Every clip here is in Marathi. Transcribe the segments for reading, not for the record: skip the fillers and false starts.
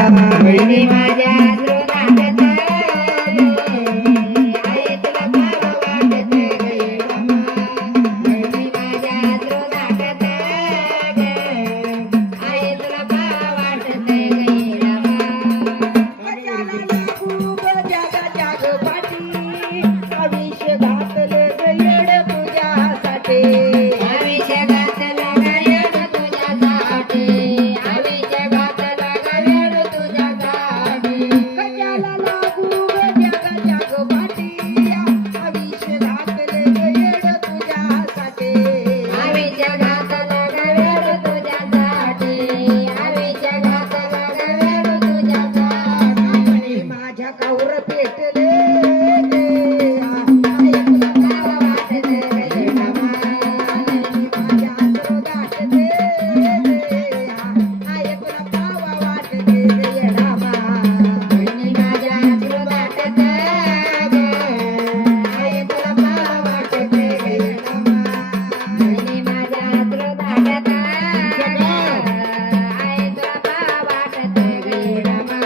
बहिणी माझ्या द्रोणात आहे तुला पाव वाटत गे रामा बहिणी माझ्या द्रोणात आहे तुला पाव वाटत गे रामा कशाला लागू ग जागा जाग पाठी आयुष्य घातलं ग येड तुझ्यासाठी आयुष्य घातलं ग येड तुझ्यासाठी आयुष्य घातलं ग येड तुझ्यासाठी कशाला लागू ग जागा जाग पाठी आयुष्य घातलं ग येड तुझ्यासाठी आयुष्य घातलं ग येड तुझ्यासाठी आयुष्य घातलं ग येड तुझ्यासाठी आणि माझ्या कावर पेटले पाव वाटत गे रामा माझ्या आसरोदात दे आहे तुला पावा वाटते गे रामा बहिणी माझ्या द्रोणात आहे तुला पाव वाटत गे रामा बहिणी माझ्या द्रोणात आहे तुला पाव वाटत गे रामा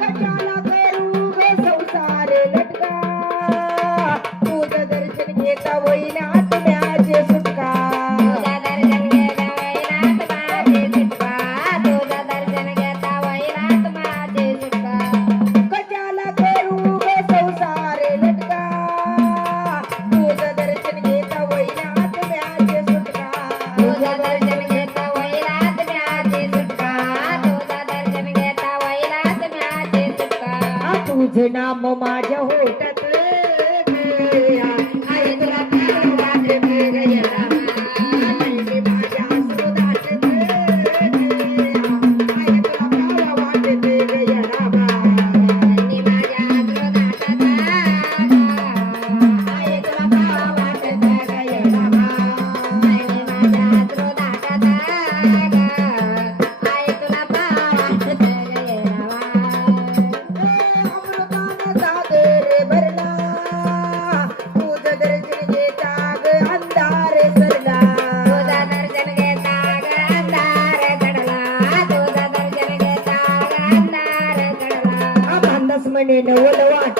कशाला करू ग संसार लटका तुझं दर्शन घेता होईना आत्म्याचे सुटका तुझा दर्शन घेता वैरात माझे सुटका तुझा दर्शन घेता वैरात माझे सुटका कशाला करू ग संसार लटका तुझं दर्शन घेता होईना आत्म्याचे सुटका तुझा दर्शन घेता वैरात माझे सुटका तुझा दर्शन घेता वैरात माझे सुटका तुझं नाम माझ्या होटात आहे तुला पाव वाटत गे रामा माझ्या आसरोदात आहे तुला पावा वाटते गे रामा बहिणी माझ्या द्रोणात आहे तुला पाव वाटत गे रामा बहिणी माझ्या द्रोणात आहे तुला पाव वाटत गे रामा अमृतानं सागर भरला तुझं दर्शन घेता ग अंधार सरला तुझा दर्शन घेता ग अंधार चढला तुझा दर्शन घेता ग अंधार चढला मानस म्हणे नवल वाट